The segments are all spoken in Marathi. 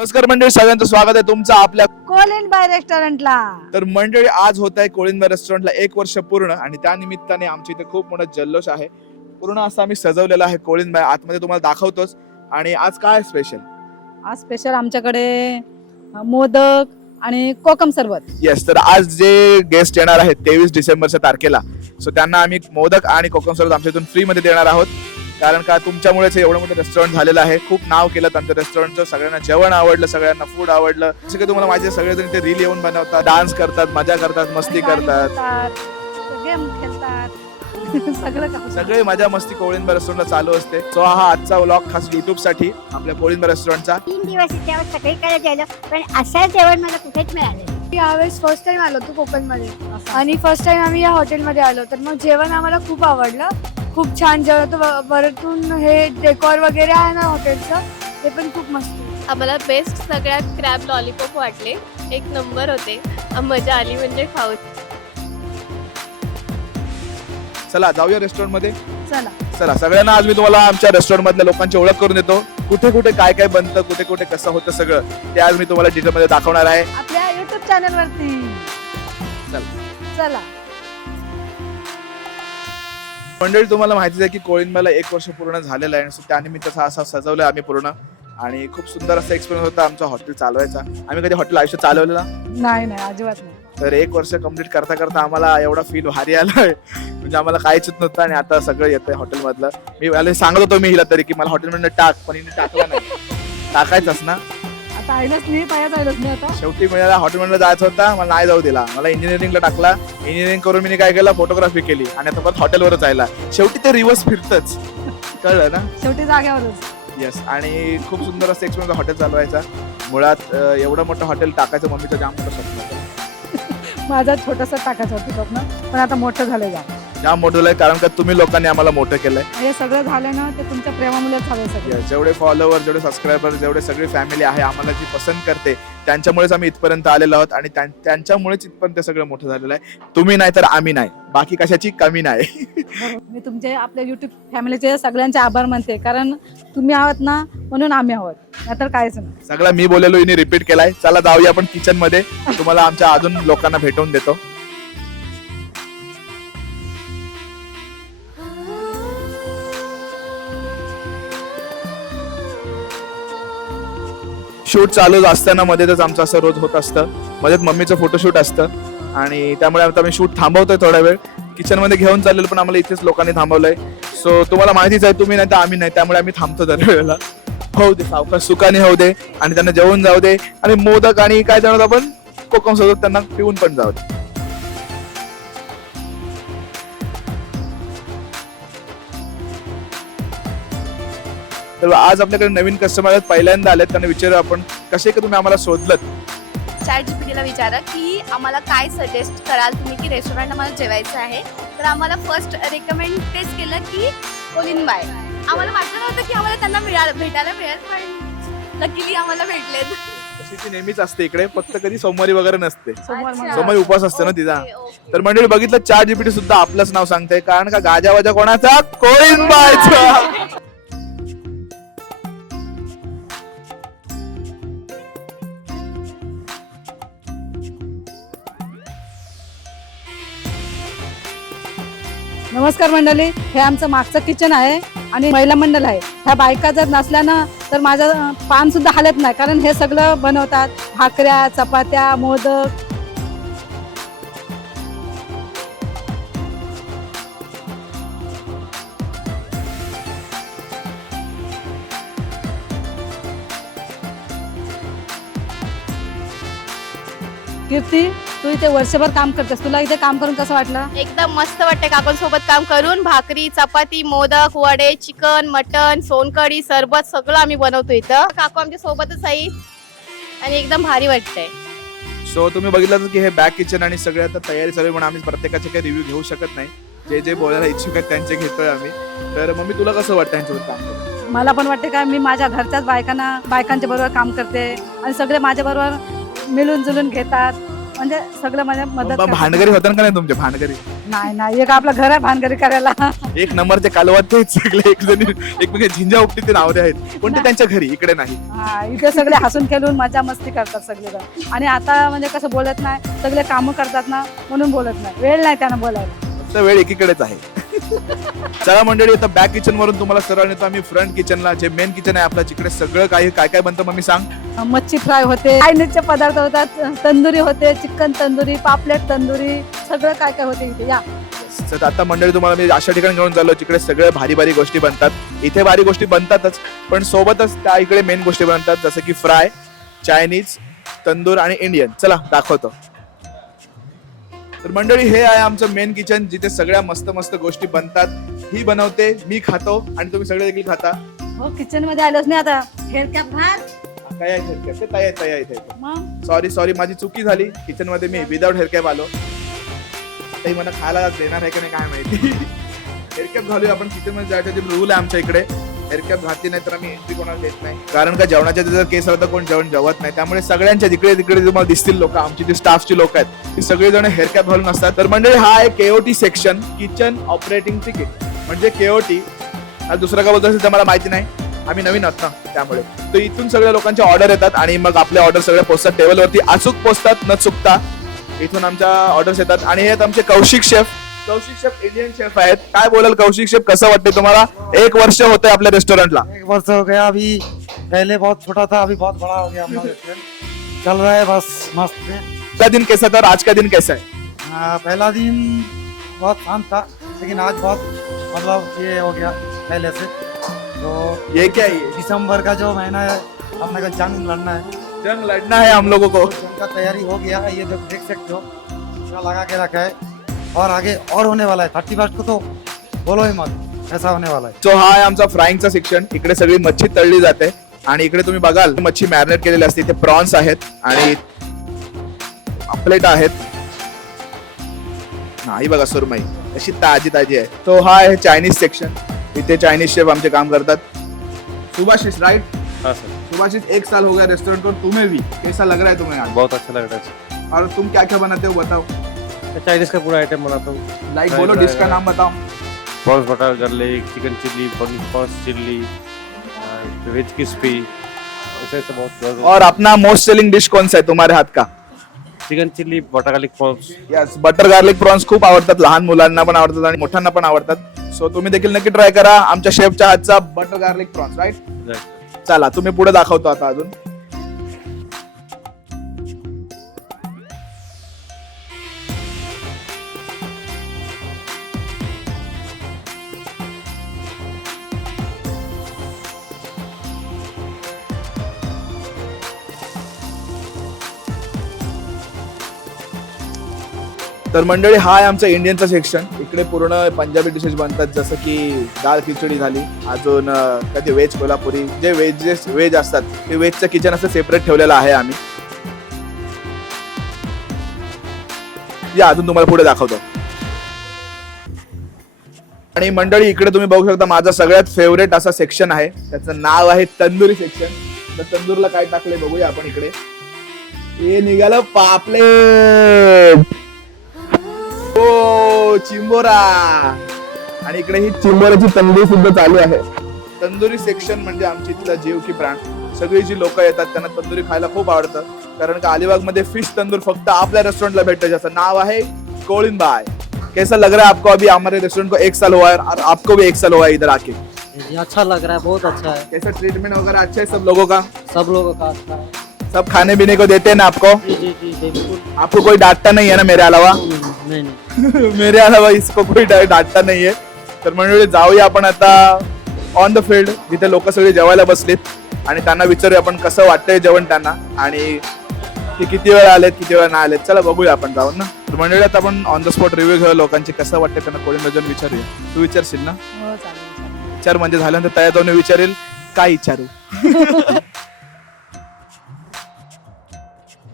नमस्कार मंडळी सगळ्यांचं स्वागत आहे तुमचं आपल्या कोलिन बाय रेस्टॉरंटला तर मंडळी आज होत आहे कोळिंबा रेस्टॉरंटला एक वर्ष पूर्ण आणि त्या निमित्ताने आमच्या इथे खूप मोठा जल्लोष आहे. पूर्ण असं आम्ही सजवलेलं आहे कोळिंबा आतमध्ये तुम्हाला दाखवतोच. आणि आज काय स्पेशल आज स्पेशल आमच्याकडे मोदक आणि कोकम सरबत. येस तर आज जे गेस्ट येणार आहेत तेवीस डिसेंबरच्या तारखेला सो त्यांना आम्ही मोदक आणि कोकम सरबत आमच्या इथून फ्री मध्ये देणार आहोत. कारण का तुमच्यामुळेच हे एवढं मोठं रेस्टॉरंट झालेलं आहे. खूप नाव केलं त्यांचं रेस्टॉरंटचं सगळ्यांना जेवण आवडलं सगळ्यांना फूड आवडलं. जसं की तुम्हाला माझे सगळेजण इथे रील येऊन बनवतात डान्स करतात मजा करतात मस्ती करतात. गेम खेळतात सगळं मजा मस्ती कोळिंबा रेस्टॉरंटला चालू असते. सो हा आजचा व्लॉग खास युट्यूबसाठी आपल्या कोळिंबा रेस्टॉरंटचा तीन दिवस सगळीकडे गेलो पण असं जेवण मला कुठेच मिळालं यावेळेस फर्स्ट टाइम आलो होतो कोकणमध्ये. आणि फर्स्ट टाइम आम्ही या हॉटेलमध्ये आलो. तर मग जेवण आम्हाला खूप आवडलं. खूप छान व- वरतून हे डेकोर वगैरे आहे ना हॉटेलचं ते पण खूप मस्त आहे. आम्हाला बेस्ट सगळ्यात क्रॅब लॉलीपॉप वाटले. एक नंबर होते. मजा आली म्हणजे खाऊ चला जाऊया रेस्टॉरंटमध्ये. चला. चला सगळ्यांना आज मी तुम्हाला आमच्या रेस्टॉरंट मधल्या लोकांची ओळख करून देतो. कुठे कुठे काय काय बनतं कुठे कुठे कसं होतं सगळं ते आज मी तुम्हाला डिटेल मध्ये दाखवणार आहे. आपल्या युट्यूब चॅनल वरती. चला. चला. मंडळी तुम्हाला माहितीच आहे की कोळिंबाला एक वर्ष पूर्ण झालेलं आहे सो त्यानिमित्त असा सजवलं आम्ही पूर्ण. आणि खूप सुंदर असा एक्सपिरियन्स होता आमचा हॉटेल चालवायचा. आम्ही कधी हॉटेल आयुष्य चालवलेला? नाही नाही अजिबात नाही. तर एक वर्ष कंप्लीट करता करता आम्हाला एवढा फील भारी आलाय. म्हणजे आम्हाला काहीच नव्हतं आणि आता सगळं येतंय हॉटेल मधलं मी सांगत होतो मी हिला तरी की मला हॉटेल मधनं टाक पण हिने टाकला नाही. टाकायचंच ना. आईलाच नाही पायाच आईलाच नाही आता. शेवटी मला हॉटेल मधलं जायचं होता मला नाही जाऊ दिला. मला इंजिनिअरिंगला टाकला. इंजिनिअरिंग करून मी काय केलं? फोटोग्राफी केली. आणि आता परत हॉटेलवर जायला शेवटी ते रिव्हर्स फिरतच. कळलं ना? शेवटी जाग्यावरच. येस आणि खूप सुंदर असं एक्सपिरियन्स हॉटेल चालवायचा. मुळात अं, एवढं मोठं हॉटेल टाकायचं मम्मीचं जाम मोठं स्वप्न होतं. माझा छोटासा टाकायचं होतं स्वप्न पण आता मोठं झालंय जा जाम मोठं झालंय कारण का तुम्ही लोकांनी आम्हाला मोठं केलंय. हे सगळं झालं ना ते तुमच्या प्रेमामुळेच झालंय सगळं. जेवढे फॉलोअर जेवढे सबस्क्रायबर जेवढे सगळी फॅमिली आहे आम्हाला जी पसंत करते त्यांच्यामुळेच आम्ही इथपर्यंत आलेलो आहोत आणि त्यां- त्यांच्यामुळेच इथपर्यंत सगळं मोठं झालेलं आहे. तुम्ही नाही तर आम्ही नाही. बाकी कशाची कमी नाही. बरोबर. मी तुमचे आपल्या युट्यूब फॅमिलीचे सगळ्यांचे आभार मानते कारण तुम्ही आहात ना म्हणून आम्ही आहोत. नाहीतर काहीच नाही. सगळं मी बोललेलो हिने रिपीट केलाय. चला जाऊया आपण किचनमध्ये. तुम्हाला आमच्या अजून लोकांना भेटवून देतो. शूट चालू असताना मध्येच आमचं असं रोज होत असतं. मध्येच मम्मीचं फोटोशूट असतं. आणि त्यामुळे आता आम्ही शूट थांबवतोय थोडा वेळ. किचनमध्ये घेऊन चाललेलं पण आम्हाला इथेच लोकांनी थांबवलंय. सो तुम्हाला माहितीच आहे तुम्ही नाही तर आम्ही नाही. त्यामुळे आम्ही थांबतो दरवेळेला. होऊ दे सावकाश सुखाने होऊ दे. आणि त्यांना जेवण जाऊ दे. आणि मोदक आणि काय जाणवत आपण? कोकम सोबत त्यांना पिऊन पण जाऊ दे. तर आज आपल्याकडे नवीन कस्टमर आहेत. पहिल्यांदा आलेत. त्यांना विचारू आपण कसे का तुम्ही आम्हाला शोधलत? चॅट जीपीटीला विचारा की आम्हाला काय सजेस्ट कराल तुम्ही की रेस्टॉरंट आम्हाला जेवायचं आहे. तर आम्हाला फर्स्ट रेकमेंड तेच केलं की कोलिन बाय आम्हाला वाटलं नव्हतं की आम्हाला त्यांना मिळालं भेटायला मिळेल पण लकीली आम्हाला भेटले तशी ती नेहमीच असते इकडे फक्त कधी सोमवारी वगैरे नसते. सोमवार अच्छा. मंगळवार. सोमवारी उपवास असतो ना तिचा. Okay, okay. तर मंडळी बघितलं चार जीपीटी सुद्धा आपलंच नाव सांगते कारण का गाजा वाजा कोणाचा? कोळिंबायचा नमस्कार मंडळी हे आमचं मागचं किचन आहे आणि महिला मंडळ आहे. ह्या बायका जर नसल्या ना तर माझं पान सुद्धा हालत नाही. कारण हे सगळं बनवतात. भाकऱ्या चपात्या मोदक. कीर्ती तू इथे वर्षभर काम करतेस. तुला इथे काम करून कसं वाटलं? एकदम मस्त वाटते काकांसोबत काम करून. भाकरी चपाती मोदक वडे चिकन मटन सोनकढी सरबत सगळं आम्ही बनवतो इथं. काकू आमच्या सोबतच आहे. आणि एकदम भारी वाटतंय. सो तुम्ही बघितलं की हे बॅक किचन आणि सगळे आता तयारी आहे पण आम्ही प्रत्येकाचे काही रिव्ह्यू घेऊ शकत नाही. जे जे बोलायला इच्छुक आहेत त्यांचे घेतोय आम्ही. तर मम्मी तुला कसं वाटतं यांच्यावर काम करून? मला पण वाटते का मी माझ्या घरच्याच बायकांना बायकांच्या बरोबर काम करते. आणि सगळे माझ्या बरोबर मिळून जुळून घेतात. म्हणजे सगळं माझ्या मदत करतात. भानगरी होतात का नाही तुमचे भानगरी नाही नाही. एक आपलं घर आहे भानगरी करायला. एक नंबरचे कालवात सगळे एक जणी एकमेकांच्या झिंजा उपटी ते नावरे आहेत पण ते त्यांच्या घरी? इकडे नाही. हा, इथे सगळे हसून खेळून मजा मस्ती करतात सगळे आणि आता म्हणजे कसं बोलत नाही सगळे कामं करतात ना म्हणून बोलत नाही. वेळ नाही त्यांना बोलायला. फक्त वेळ एकीकडेच आहे. चला मंडळी आता बॅक किचन वरून तुम्हाला सरळ नेतो. आम्ही फ्रंट किचनला जे मेन किचन आहे आपल्या तिकडे सगळं काही काय काय बनतं मम्मी सांग. मच्छी फ्राय होते चायनीजचे पदार्थ होतात तंदुरी होते चिकन तंदुरी पापलेट तंदुरी सगळं काय काय होते इथे या. तर आता मंडळी तुम्हाला मी अशा ठिकाणी घेऊन चाललो जिकडे सगळे भारी भारी गोष्टी बनतात. इथे भारी गोष्टी बनतातच पण सोबतच त्या इकडे मेन गोष्टी बनतात जसं की फ्राय चायनीज तंदूर आणि इंडियन चला दाखवतो. तर मंडळी हे आहे आमचं मेन किचन जिथे सगळ्या मस्त मस्त गोष्टी बनतात. ही बनवते मी खातो आणि तुम्ही सगळे देखील खाता. हो किचनमध्ये आलोच नाही आता. हेअर कॅप घाल. काय आहे तया तया इथे. सॉरी सॉरी माझी चुकी झाली. किचनमध्ये मी विदाउट हेअरकॅप आलो. काही मला खायला देणार आहे का नाही काय माहिती? हेअरकॅप घालूया आपण. किचनमध्ये जायचं रूल आहे आमच्या इकडे. हेअरकॅप घातली नाही तर आम्ही एंट्री कोणाला देत नाही. कारण का जेवणाच्या जर केस आला तर कोण जेवण जेवत नाही. त्यामुळे सगळ्यांच्या जिकडे तिकडे तुम्हाला दिसतील लोक. आमची जी स्टाफची लोक आहेत ती सगळीजण हेअरकॅप घालून असतात. तर मंडळी हा आहे KOT section kitchen operating ticket म्हणजे केओटी दुसरं का बोलतो असेल तर मला माहिती नाही. आम्ही नवीन आहोत ना त्यामुळे. तर इथून सगळ्या लोकांच्या ऑर्डर येतात आणि मग आपले ऑर्डर सगळे पोचतात टेबलवरती अचूक पोचतात न चुकता इथून आमच्या ऑर्डर्स येतात. आणि हे आमचे Kaushik chef Kaushik chef Indian chef आहेत. काय बोलाल कौशिक शेफ? कसं वाटते तुम्हाला? एक वर्ष होते आपल्या रेस्टॉरंटला एक वर्ष हो गया. अभी पहले बहुत छोटा था अभी बहुत बड़ा हो गया रेस्टोरेंट चल रहा है बस मस्त है। का दिन कैसा था और आज का दिन कैसा है? हाँ, पहला दिन बहुत शांत था लेकिन आज बहुत मतलब ये हो गया पहले से। तो ये क्या है ये? दिसंबर का जो महीना है हमने का जंग लड़ना है। जंग लड़ना है हम लोगों को। तो जंग का तैयारी हो गया है ये देख देख सकते हो पूरा लगा के रखा है। और आगे और होने वाला है। थर्टी फर्स्ट को तो बोलो ही मत ऐसा होने वाला है। सो हा आहे आमचा फ्राईंगचा सेक्शन इकडे सगळी मच्छी तळली जाते. आणि इकडे तुम्ही बघाल मच्छी मॅरिनेट केलेली असते. इथे प्रॉन्स आहेत आणि प्लेट आहेत. नाही बघा सुरमई. अशी ताजी ताजी आहे. तो हा आहे चायनीज सेक्शन इथे चायनीज शेफ आमचे काम करतात. सुभाषिस राइट हाँ सर. सुभाषिस एक साल हो गया रेस्टोरेंट और तुम्हें भी. कैसा लग रहा है तुम्हें आज? बहुत अच्छा लग रहा है और तुम क्या क्या बनाते हो बताओ. चाइनीज का पूरा आइटम बनाता हूँ। लाइक बोलो डिश का. नाम बताओ। Prawns butter garlic chicken chilli prawns chilli veg crispy ऐसे ऐसे बहुत बहुत और अपना मोस्ट सेलिंग डिश कौन सा है तुम्हारे हाथ का? Chicken chilli butter garlic prawns yes butter garlic prawns खूप आवडतात लहान मुलांना पण आवडतात आणि मोठ्यांना पण आवडतात। सो तुम्ही देखील नक्की ट्राय करा आमच्या शेफच्या हातचा बटर गार्लिक प्रॉन्स राईट चला तुम्ही पुढे दाखवतो आता अजून। तर मंडळी हा आहे आमचं इंडियनचं सेक्शन इकडे पूर्ण पंजाबी डिशेस बनतात जसं की दाल खिचडी झाली अजून कधी व्हेज कोल्हापुरी जे व्हेजेस व्हेज असतात ते व्हेजचं किचन असं सेपरेट ठेवलेलं आहे आम्ही. या अजून तुम्हाला पुढे दाखवतो. आणि मंडळी इकडे तुम्ही बघू शकता माझा सगळ्यात फेवरेट असा सेक्शन आहे. त्याचं नाव आहे तंदुरी सेक्शन तर तंदूरला काय टाकले बघूया आपण इकडे. हे निघालं पापलेट. ओ चिंबोरा. आणि इकडे ही चिंबोराची तंदूरी सुद्धा चालू आहे. तंदुरी सेक्शन म्हणजे आमची इथला जीव की प्राण. सगळी जी लोक येतात त्यांना तंदुरी खायला खूप आवडतं. कारण का अलिबागमध्ये फिश तंदूर फक्त आपल्या रेस्टॉरंटला भेटतं ज्याचं नाव आहे कोळिन बाय. कैसा लग रहा है आपको अभी हमारे रेस्टोरेंट को एक साल हुआ है और आपको भी एक साल हुआ है इधर आके? अच्छा लग रहा है बहुत अच्छा है। कैसा ट्रीटमेंट वगैरह अच्छा है सब लोगों का? सब लोगों का अच्छा है। सब खाने पीने को देते हैं ना आपको? जी जी जी बिल्कुल। आपको कोई डांटता नहीं है ना मेरे अलावा? मेरे अलावा इसको कोई डा- डांटता नाहीये तर मंडळी जाऊया आपण आता ऑन द फील्ड जिथे लोक सगळे जेवायला बसलेत. आणि त्यांना विचारूया आपण कसं वाटतंय जेवण त्यांना. आणि ते किती वेळ आलेत किती वेळा नाही आलेत चला बघूया आपण जाऊन ना. तर मंडळी आता आपण ऑन द स्पॉट रिव्ह्यू घेऊया लोकांची कसं वाटतं त्यांना. कोळी जाऊन विचारूया. तू विचारशील ना? हो. विचार म्हणजे झाल्यानंतर तयार जाऊन विचारेल काय विचारू?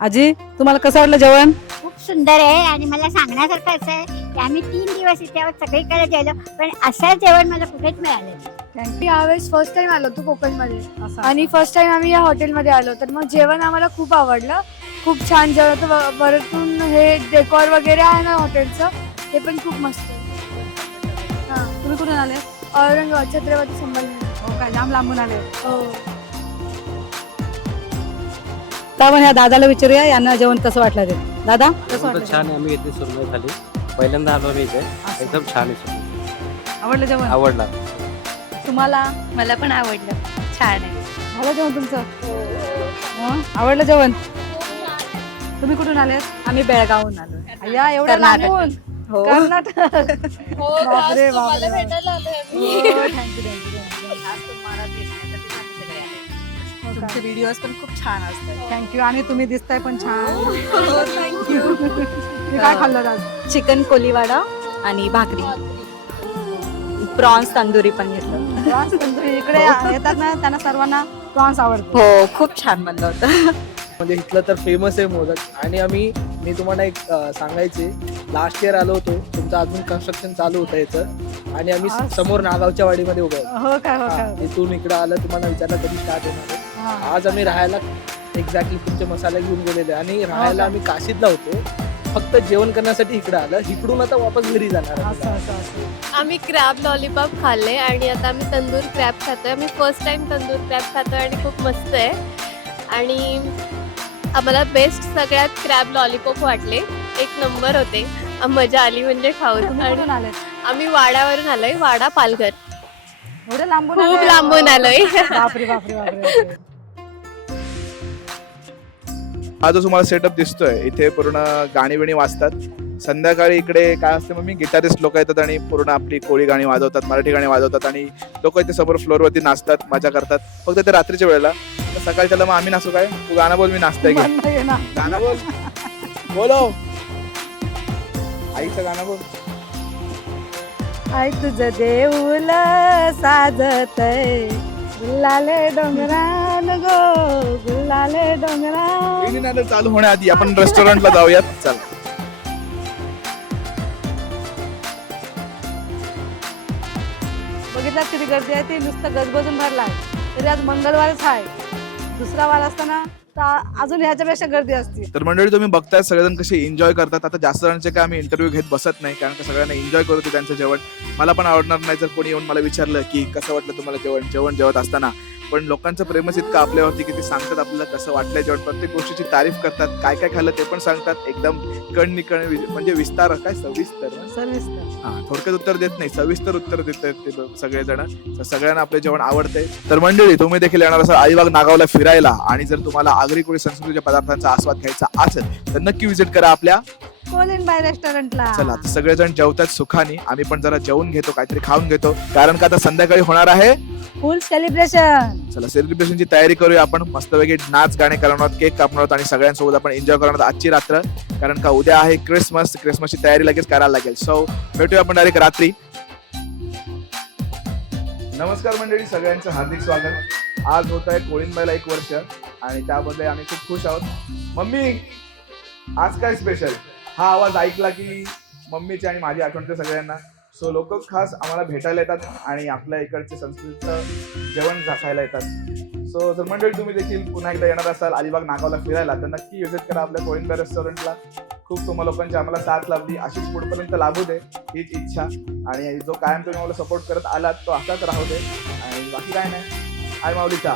आजी तुम्हाला कसं वाटलं जेवण? खूप सुंदर आहे आणि मला सांगण्यासारखं असं आहे की आम्ही तीन दिवस इथे आहोत, सगळीकडे गेलो पण असं जेवण मला कुठेच मिळालं नाही. यावेळेस फर्स्ट टाइम आलो होतो कोकणमध्ये. असं- आणि फर्स्ट टाइम आम्ही या हॉटेलमध्ये आलो तर मग जेवण आम्हाला खूप आवडलं. खूप छान जेवण होतं. वरतून हे डेकोर वगैरे आहे ना हॉटेलचं ते पण खूप मस्त आहे. हां. तुम्ही कुठून आले? औरंगाबाद छत्रपती संभाजीनगर. हो काय जाम लांबून आले. हो. तर आपण ह्या दादाला विचारूया यांना जेवण कसं वाटलं ते? दादा? कसं जेवण वाटलं? छान आहे. आम्ही इथे सुरमई खाली पहिल्यांदा आलो मी इथे. एकदम छान आहे. सुरमई आवडलं जेवण? आवडला. तुम्हाला? मला पण आवडलं. छान आहे. झालं जेवण तुमचं? हं? आवडलं जेवण? तुम्ही कुठून आले? आम्ही बेळगावहून आलो. अय्या एवढं कर्नाटक. लांबून. हो. कर्नाटक. बापरे बापरे. थँक्यू तुमचे व्हिडिओज पण खूप छान असतात. थँक्यू आणि तुम्ही दिसताय पण छान. थँक्यू तुम्ही काय खाल्लं आज? चिकन कोलीवाडा आणि भाकरी. प्रॉन्स तंदुरी पण घेतलं. प्रॉन्स तंदुरी इकडे येतात ना त्यांना सर्वांना प्रॉन्स आवडतो. हो खूप छान बनलं होतं. म्हणजे इथलं तर फेमस आहे मोदक. आणि आम्ही मी तुम्हाला एक सांगायचे लास्ट इयर आलो होतो. तुमचं अजून कन्स्ट्रक्शन चालू होतं याचं. आणि आम्ही? समोर नागावच्या वाडीमध्ये उभे. हो काय हो हा, इथून इकडं आलं तुम्हाला विचारलं कधी स्टार्ट होणार आहे. हा. आज आम्ही राहायला एक्झॅक्टली तुमचे मसाले घेऊन गेलेले. आणि राहायला का? आम्ही काशीतला होतो. फक्त जेवण करण्यासाठी इकडे आलं. इकडून आता वापस घरी जाणार आम्ही. क्रॅब लॉलीपॉप खाल्ले आणि आता आम्ही तंदूर क्रॅब खातोय. आम्ही फर्स्ट टाइम तंदूर क्रॅब खातोय आणि खूप मस्त आहे. आणि आम्हाला बेस्ट सगळ्यात क्रॅब लॉलीपॉप वाटले. एक नंबर होते. मजा आली म्हणजे खाऊन. तुम्ही आणि आम्ही वाड्यावरून आलोय. वाडा पालघर. एवढे लांबून खूप? लांबून आलोय. बापरे बापरे बापरे. हा जो तुम्हाला सेटअप दिसतोय इथे पूर्ण गाणी बिणी वाजतात. संध्याकाळी इकडे काय असतं मग मी गिटारिस्ट लोक येतात आणि पूर्ण आपली कोळी गाणी वाजवतात मराठी गाणी वाजवतात आणि लोक इथे समोर फ्लोअरवरती नाचतात मजा करतात. फक्त ते रात्रीच्या वेळेला. सकाळी त्याला मग आम्ही नाचू काय? तू गाणं बोल मी नाचतोय. गाणं बोल. बोलो आईचं गाणं बोल. आई तुझं देऊल साजत गुल्लाले डोंगरान गो गुल्लाले डोंगरान. Idol चालू होण्याआधी आपण रेस्टॉरंटला जाऊयात. चल. बघितलं किती गर्दी आहे ती? नुसतं गजबजून भरलाय. तरी आज मंगळवारच आहे. दुसरा वार असताना तर अजून ह्याच्यापेक्षा गर्दी असते. तर मंडळी तुम्ही बघताय सगळेजण कसे एन्जॉय करतात. आता जास्त जणांचे काय आम्ही इंटरव्ह्यू घेत बसत नाही कारण का सगळ्यांना एन्जॉय करू त्यांचं जेवण. मला पण आवडणार नाही जर कोणी येऊन मला विचारलं की कसं वाटलं तुम्हाला जेवण? जेवण जेवत असताना. पण लोकांचं प्रेमच इतकं आपल्यावरती की ते सांगतात आपल्याला कसं वाटलं जेवण. प्रत्येक गोष्टीची तारीफ करतात काय काय खाल्लं ते पण सांगतात. एकदम कण निकण म्हणजे विस्तार काय सविस्तर? हा थोडक्यात उत्तर देत नाही सविस्तर उत्तर देत आहेत ते सगळेजण. तर सगळ्यांना आपले जेवण आवडते तर मंडळी तुम्ही देखील येणार असाल अलिबाग नागावला फिरायला आणि जर तुम्हाला आगरी कोळी संस्कृतीच्या पदार्थांचा आस्वाद घ्यायचा असेल तर नक्की विजिट करा आपल्या कोलिन बाय रेस्टॉरंटला चला आता सगळेजण जेवतात सुखाने. आम्ही पण जरा जेवून घेतो काहीतरी खाऊन घेतो. कारण का आता संध्याकाळी होणार आहे? फुल सेलिब्रेशन चला सेलिब्रेशनची तयारी करूया आपण. मस्तपैकी नाच गाणे करणार आहोत केक कापणार आहोत आणि सगळ्यांसोबत आपण एन्जॉय करणार आहोत आजची रात्र. कारण का उद्या आहे क्रिसमस क्रिसमसची तयारी लगेच करायला लागेल. सो भेटूया आपण डायरेक्ट रात्री. नमस्कार मंडळी सगळ्यांचं हार्दिक स्वागत. आज होत आहे कोळींबाईला एक वर्ष आणि त्याबद्दल आम्ही खूप खुश आहोत. मम्मी आज काय स्पेशल हा आवाज ऐकला की मम्मीची आणि माझी आठवणते सगळ्यांना. सो लोक खास आम्हाला भेटायला येतात आणि आपल्या इकडचे संस्कृतीचं जेवण खायला येतात. सो जर मंडळी तुम्ही देखील पुन्हा एकदा येणार असाल अलिबाग नागावला फिरायला तर नक्की विजिट करा आपल्या कोळिंदा रेस्टॉरंटला खूप तुम्हाला लोकांची आम्हाला साथ लाभली. अशीच पुढपर्यंत लाभू दे हीच इच्छा. आणि जो कायम तुम्ही मला सपोर्ट करत आलात तो असाच राहू दे. आणि बाकी काय नाही. आय माऊलीचा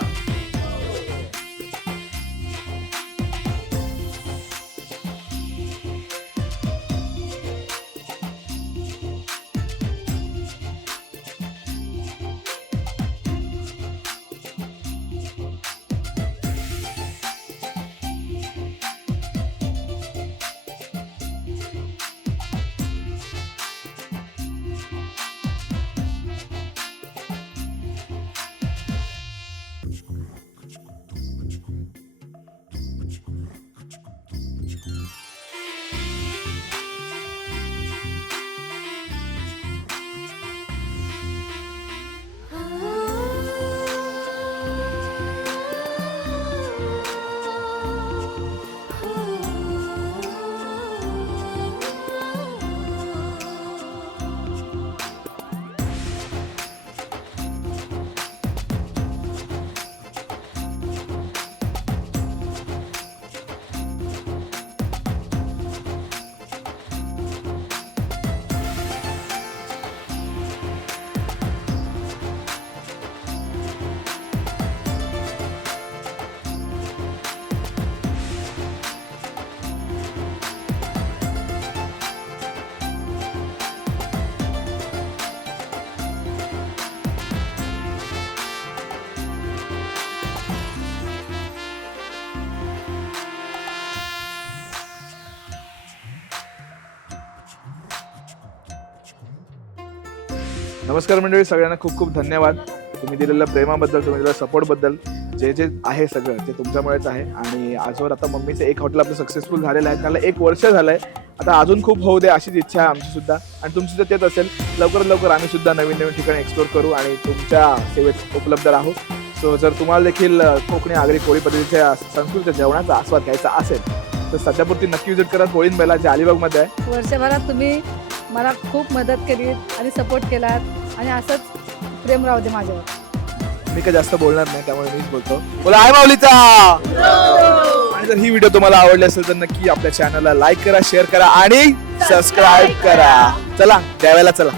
नमस्कार मंडळी सगळ्यांना खूप खूप धन्यवाद. तुम्ही दिलेल्या प्रेमाबद्दल तुम्ही दिलेल्या सपोर्टबद्दल जे जे आहे सगळं ते तुमच्यामुळेच आहे. आणि आजवर आता मम्मीचं एक हॉटेल आपलं सक्सेसफुल झालेलं आहे. त्याला एक वर्ष झालंय. आता अजून खूप होऊ दे अशीच इच्छा आहे आमची सुद्धा. आणि तुमची जर तेच असेल लवकरात लवकर आम्ही सुद्धा नवीन नवीन ठिकाणी एक्सप्लोर करू आणि तुमच्या सेवेत उपलब्ध राहू. सो जर तुम्हाला देखील कोकणी आगरी कोळी पद्धतीच्या संस्कृतीच्या जेवणाचा आस्वाद घ्यायचा असेल तर सध्यापुरती नक्की विजिट करा. कोळीन बेला जे अलिबागमध्ये आहे. वर्षभरात तुम्ही मला खूप मदत केली आणि सपोर्ट केलात आणि असंच प्रेम राहू दे माझ्यावर. मी काही जास्त बोलणार नाही त्यामुळे मीच बोलतो. बोला आय माऊलीचा! आणि जर ही व्हिडिओ तुम्हाला आवडली असेल तर नक्की आपल्या चॅनलला लाईक करा शेअर करा आणि सबस्क्राईब करा. चला द्यावेला चला.